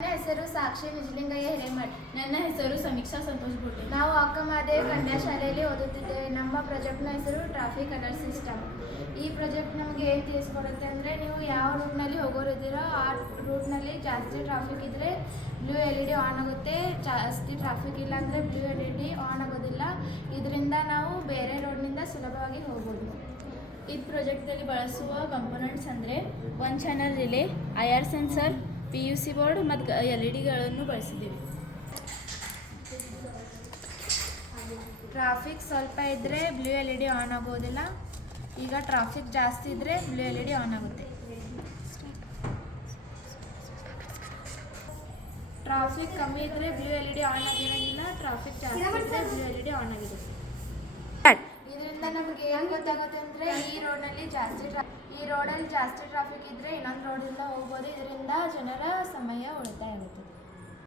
ನನ್ನ ಹೆಸರು ಸಾಕ್ಷಿ ನಿಜಲಿಂಗಯ್ಯ ಹಿರೇಮಠ್. ನನ್ನ ಹೆಸರು ಸಮೀಕ್ಷಾ ಸಂತೋಷ್ ಗೋಟೆ. ನಾವು ಅಕ್ಕಮಹಾದೇವಿ ಕನ್ಯಾ ಶಾಲೆಯಲ್ಲಿ ಓದುತ್ತಿದ್ದೇವೆ. ನಮ್ಮ ಪ್ರಾಜೆಕ್ಟ್ನ ಹೆಸರು ಟ್ರಾಫಿಕ್ ಅಲರ್ಟ್ ಸಿಸ್ಟಮ್. ಈ ಪ್ರಾಜೆಕ್ಟ್ ನಮಗೆ ಏನು ತಿಳಿಸ್ಕೊಡುತ್ತೆ ಅಂದರೆ, ನೀವು ಯಾವ ರೂಟ್ನಲ್ಲಿ ಹೋಗೋರಿದ್ದೀರೋ ಆ ರೂಟ್ನಲ್ಲಿ ಜಾಸ್ತಿ ಟ್ರಾಫಿಕ್ ಇದ್ದರೆ ಬ್ಲೂ LED ಆನ್ ಆಗುತ್ತೆ, ಜಾಸ್ತಿ ಟ್ರಾಫಿಕ್ ಇಲ್ಲ ಅಂದರೆ ಬ್ಲೂ LED ಆನ್ ಆಗೋದಿಲ್ಲ. ಇದರಿಂದ ನಾವು ಬೇರೆ ರೋಡ್ನಿಂದ ಸುಲಭವಾಗಿ ಹೋಗ್ಬೋದು. ಈ ಪ್ರಾಜೆಕ್ಟಲ್ಲಿ ಬಳಸುವ ಕಂಪೋನೆಂಟ್ಸ್ ಅಂದರೆ 1 channel relay, IR sensor, PUC board ಮತ್ತು LEDಗಳನ್ನು ಬಳಸಿದ್ದೀವಿ. ಟ್ರಾಫಿಕ್ ಸ್ವಲ್ಪ ಇದ್ದರೆ ಬ್ಲೂ LED ಆನ್ ಆಗೋದಿಲ್ಲ. ಈಗ ಟ್ರಾಫಿಕ್ ಜಾಸ್ತಿ ಇದ್ದರೆ ಬ್ಲೂ LED ಆನ್ ಆಗುತ್ತೆ. ಟ್ರಾಫಿಕ್ ಕಮ್ಮಿ ಇದ್ದರೆ ಬ್ಲೂ LED ಆನ್ ಆಗಿರೋಂಗಿಲ್ಲ. ಟ್ರಾಫಿಕ್ ಜಾಸ್ತಿ ಇದ್ದರೆ ಬ್ಲೂ LED ಆನ್ ಆಗಿದೆ. ಇದರಿಂದ ನಮಗೆ ಏನು ಗೊತ್ತಾಗುತ್ತೆ ಅಂದರೆ, ಈ ರೋಡಲ್ಲಿ ಜಾಸ್ತಿ ಟ್ರಾಫಿಕ್ ಇದ್ದರೆ ಇನ್ನೊಂದು ರೋಡಿಂದ ಹೋಗ್ಬೋದು. ಇದರಿಂದ ಜನರ ಸಮಯ ಉಳಿತಾಯ ಆಗುತ್ತದೆ.